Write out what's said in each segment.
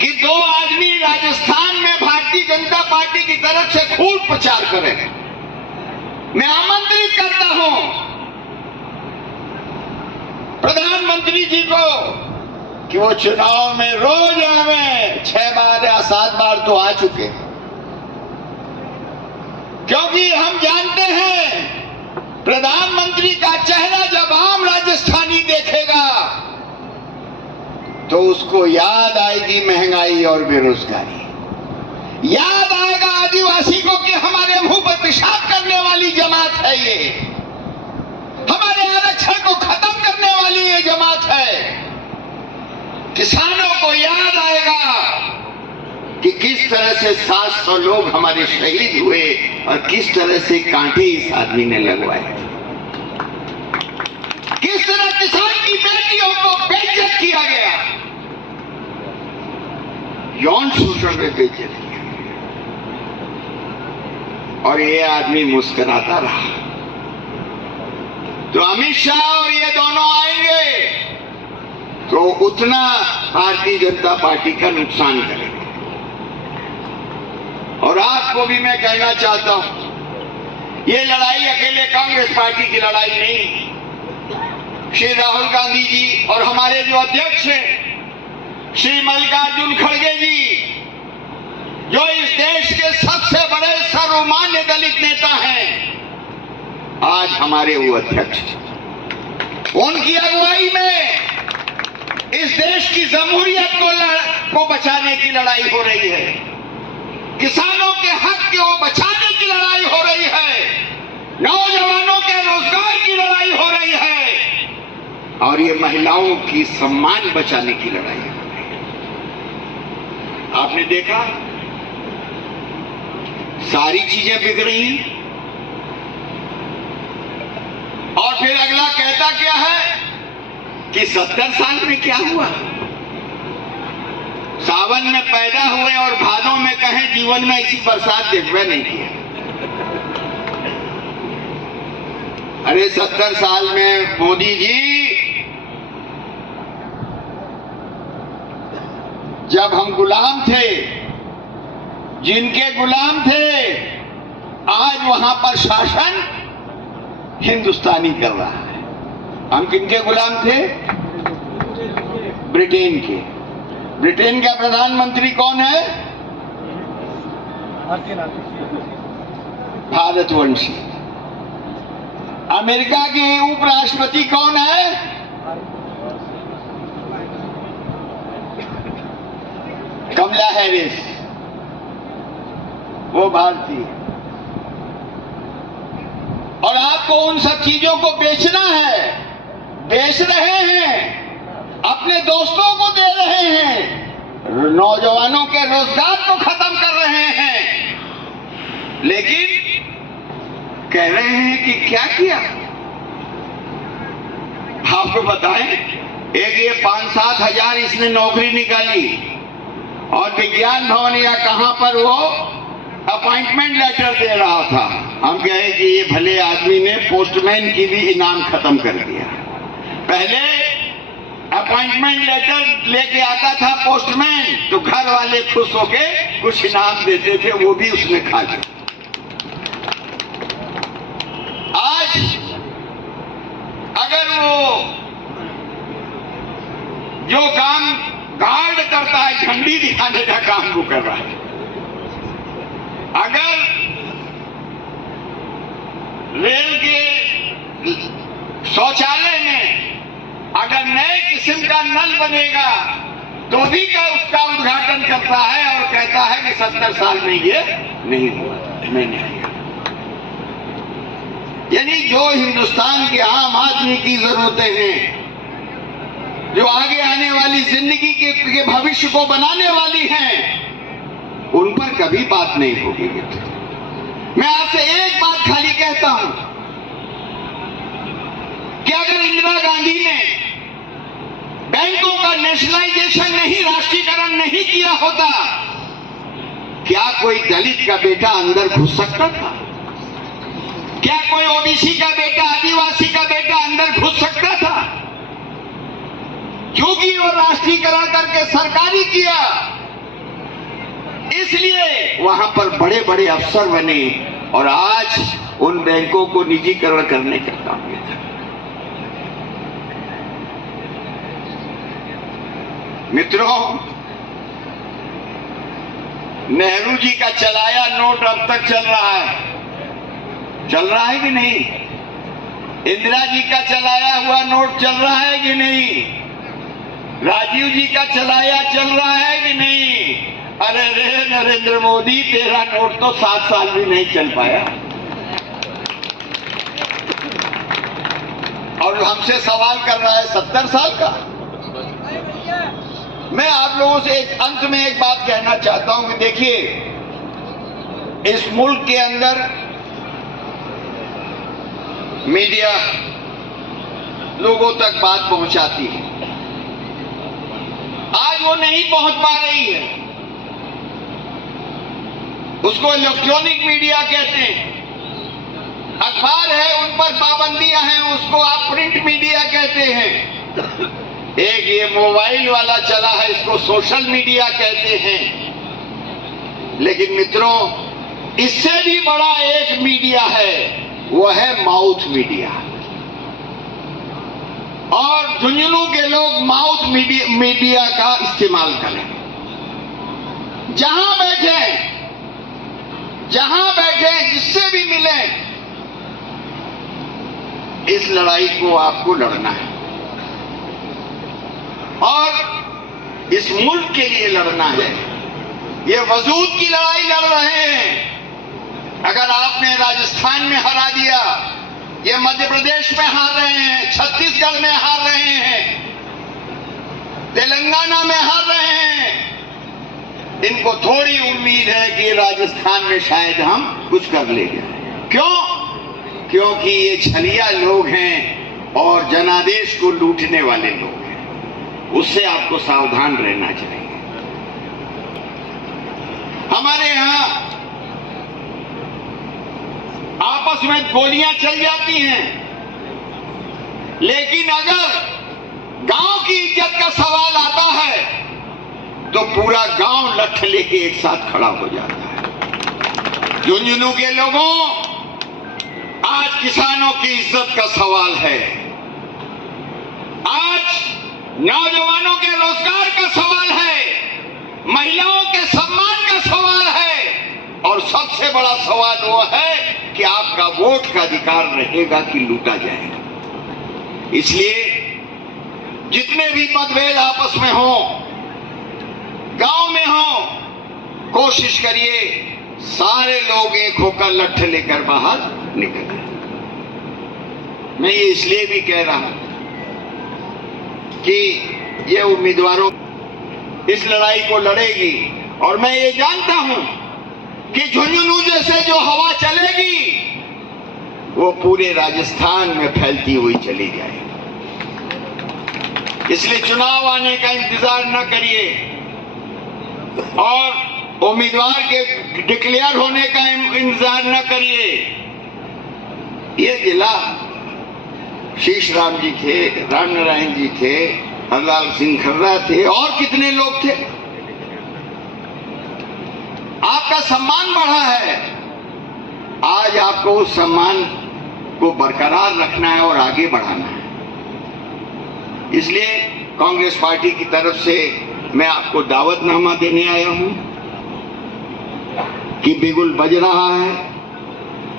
कि दो आदमी राजस्थान में भारतीय जनता पार्टी की तरफ से खूब प्रचार करें। मैं आमंत्रित करता हूं प्रधानमंत्री जी को कि वो चुनाव में रोज आवे, 6 बार या 7 बार तो आ चुके, क्योंकि हम जानते हैं प्रधानमंत्री का चेहरा जब आम राजस्थानी देखेगा तो उसको याद आएगी महंगाई और बेरोजगारी, याद आएगा आदिवासी को कि हमारे मुंह पर पेशाब करने वाली जमात है ये, हमारे आरक्षण को खत्म करने वाली ये जमात है। किसानों को याद आएगा कि किस तरह से 700 लोग हमारे शहीद हुए और किस तरह से कांटे इस आदमी ने लगवाए, किस तरह किसान की बेटियों को बेइज्जत किया गया, यौन शोषण में बेइज्जत किया गया, और ये आदमी मुस्कुराता रहा। तो अमित शाह और ये दोनों आएंगे तो उतना भारतीय जनता पार्टी का नुकसान करेंगे। और आपको भी मैं कहना चाहता हूं, ये लड़ाई अकेले कांग्रेस पार्टी की लड़ाई नहीं। श्री राहुल गांधी जी और हमारे जो अध्यक्ष हैं श्री मल्लिकार्जुन खड़गे जी, जो इस देश के सबसे बड़े सर्वमान्य दलित नेता हैं, आज हमारे वो अध्यक्ष, उनकी अगुवाई में इस देश की जमहूरियत को बचाने की लड़ाई हो रही है, किसानों के हक को बचाने की लड़ाई हो रही है, नौजवानों के रोजगार की लड़ाई हो रही है, और ये महिलाओं की सम्मान बचाने की लड़ाई हो रही है। आपने देखा सारी चीजें बिक रही हैं, और फिर अगला कहता क्या है कि 70 साल में क्या हुआ। सावन में पैदा हुए और भादों में कहें जीवन में ऐसी बरसात देखवे नहीं किया। अरे 70 साल में मोदी जी, जब हम गुलाम थे, जिनके गुलाम थे, आज वहां पर शासन हिंदुस्तानी कर रहा है। हम किनके गुलाम थे? ब्रिटेन के। ब्रिटेन का प्रधानमंत्री कौन है? भारतवंशी। अमेरिका के उपराष्ट्रपति कौन है? कमला हैरिस, वो भारतीय। और आपको उन सब चीजों को बेचना है, बेच रहे हैं, अपने दोस्तों को दे रहे हैं, नौजवानों के रोजगार को खत्म कर रहे हैं, लेकिन कह रहे हैं कि क्या किया। आपको बताएं, एक ये 5-7 हजार इसने नौकरी निकाली, और विज्ञान भवन या कहां पर वो अपॉइंटमेंट लेटर दे रहा था। हम कहे कि ये भले आदमी ने पोस्टमैन की भी इनाम खत्म कर दिया। पहले अपॉइंटमेंट लेटर लेके आता था पोस्टमैन, तो घर वाले खुश होके कुछ इनाम देते थे, वो भी उसने खा लिया। आज अगर वो जो काम गार्ड करता है, झंडी दिखाने का काम वो कर रहा है, अगर रेल के शौचालय में अगर नए किस्म का नल बनेगा तो भी क्या उसका उद्घाटन करता है और कहता है कि 70 साल में ये नहीं हुआ, नहीं आएगा। यानी जो हिंदुस्तान के आम आदमी की जरूरतें हैं, जो आगे आने वाली जिंदगी के भविष्य को बनाने वाली हैं, उन पर कभी बात नहीं होगी। मैं आपसे एक बात खाली कहता हूं कि अगर इंदिरा गांधी ने बैंकों का नेशनलाइजेशन नहीं, राष्ट्रीयकरण नहीं किया होता, क्या कोई दलित का बेटा अंदर घुस सकता था? क्या कोई ओबीसी का बेटा, आदिवासी का बेटा अंदर घुस सकता था? क्योंकि वो राष्ट्रीयकरण करके सरकारी किया, इसलिए वहां पर बड़े बड़े अफसर बने और आज उन बैंकों को निजीकरण करने का काम किया। मित्रों, नेहरू जी का चलाया नोट अब तक चल रहा है कि नहीं? इंदिरा जी का चलाया हुआ नोट चल रहा है कि नहीं? राजीव जी का चलाया चल रहा है कि नहीं? अरे रे नरेंद्र मोदी, तेरा नोट तो 7 साल भी नहीं चल पाया। और हमसे सवाल कर रहा है 70 साल का। मैं आप लोगों से अंत में एक बात कहना चाहता हूं कि देखिए, इस मुल्क के अंदर मीडिया लोगों तक बात पहुंचाती है। आज वो नहीं पहुंच पा रही है। उसको इलेक्ट्रॉनिक मीडिया कहते हैं। अखबार है, उन पर पाबंदियां हैं, उसको आप प्रिंट मीडिया कहते हैं। एक ये मोबाइल वाला चला है, इसको सोशल मीडिया कहते हैं। लेकिन मित्रों, इससे भी बड़ा एक मीडिया है, वो है माउथ मीडिया। और झुंझुनू के लोग माउथ मीडिया का इस्तेमाल करें। जहां बैठे जिससे भी मिले, इस लड़ाई को आपको लड़ना है और इस मुल्क के लिए लड़ना है। ये वजूद की लड़ाई लड़ रहे हैं। अगर आपने राजस्थान में हरा दिया, ये मध्य प्रदेश में हार रहे हैं, छत्तीसगढ़ में हार रहे हैं, तेलंगाना में हार रहे हैं, इनको थोड़ी उम्मीद है कि राजस्थान में शायद हम कुछ कर लेंगे। क्यों? क्योंकि ये छलिया लोग हैं और जनादेश को लूटने वाले लोग हैं। उससे आपको सावधान रहना चाहिए। हमारे यहां आपस में गोलियां चल जाती हैं, लेकिन अगर गांव की इज्जत का सवाल आता है तो पूरा गांव लठ लेके एक साथ खड़ा हो जाता है। झुंझुनू के लोगों, आज किसानों की इज्जत का सवाल है, आज नौजवानों के रोजगार का सवाल है, महिलाओं के सम्मान का सवाल है, और सबसे बड़ा सवाल वो है कि आपका वोट का अधिकार रहेगा कि लूटा जाएगा। इसलिए जितने भी मतभेद आपस में हो, गांव में हो, कोशिश करिए सारे लोग एक होकर लठ लेकर बाहर निकलें। मैं ये इसलिए भी कह रहा हूं कि ये उम्मीदवारों इस लड़ाई को लड़ेगी, और मैं ये जानता हूं कि झुंझुनू जैसे जो हवा चलेगी वो पूरे राजस्थान में फैलती हुई चली जाएगी। इसलिए चुनाव आने का इंतजार न करिए और उम्मीदवार के डिक्लेयर होने का इंतजार न करिए। ये जिला शीश राम जी थे, राम नारायण जी थे, हरलाल सिंह खर्रा थे, और कितने लोग थे। आपका सम्मान बढ़ा है, आज आपको उस सम्मान को बरकरार रखना है और आगे बढ़ाना है। इसलिए कांग्रेस पार्टी की तरफ से मैं आपको दावतनामा देने आया हूं कि बिगुल बज रहा है,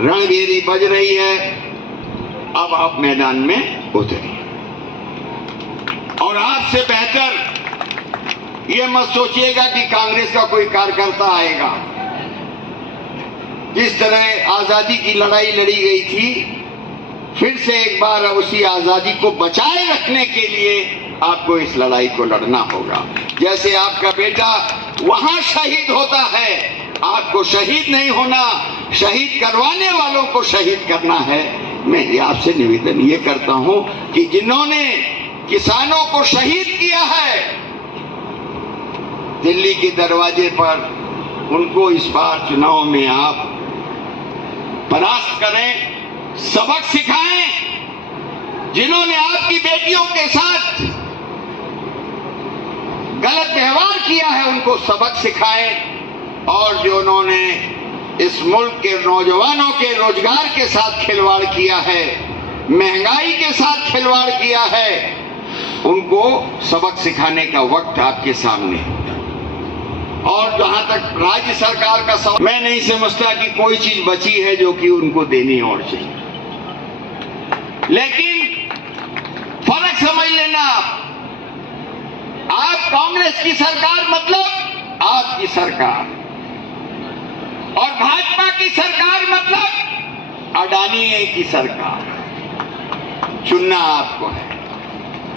रणभेरी बज रही है, अब आप मैदान में उतरिए। और आपसे बेहतर ये मत सोचिएगा कि कांग्रेस का कोई कार्यकर्ता आएगा। जिस तरह आजादी की लड़ाई लड़ी गई थी, फिर से एक बार उसी आजादी को बचाए रखने के लिए आपको इस लड़ाई को लड़ना होगा। जैसे आपका बेटा वहां शहीद होता है, आपको शहीद नहीं होना, शहीद करवाने वालों को शहीद करना है। मैं आपसे निवेदन ये करता हूं कि जिन्होंने किसानों को शहीद किया है दिल्ली के दरवाजे पर, उनको इस बार चुनाव में आप परास्त करें, सबक सिखाएं। जिन्होंने आपकी बेटियों के साथ गलत व्यवहार किया है, उनको सबक सिखाएं। और जो उन्होंने इस मुल्क के नौजवानों के रोजगार के साथ खिलवाड़ किया है, महंगाई के साथ खिलवाड़ किया है, उनको सबक सिखाने का वक्त आपके सामने है। और जहां तक राज्य सरकार का सवाल, मैं नहीं समझता कि कोई चीज बची है जो कि उनको देनी और चाहिए, लेकिन फर्क समझ लेना। आप कांग्रेस की सरकार मतलब आपकी सरकार, और भाजपा की सरकार मतलब अडानी की सरकार। चुनना आपको है।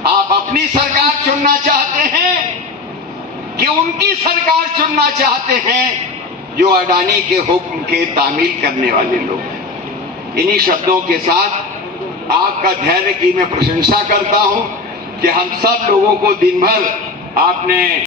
आप अपनी सरकार चुनना चाहते हैं कि उनकी सरकार चुनना चाहते हैं जो अडानी के हुक्म के तामील करने वाले लोग हैं। इन्हीं शब्दों के साथ आपका धैर्य की मैं प्रशंसा करता हूं कि हम सब लोगों को दिन भर आपने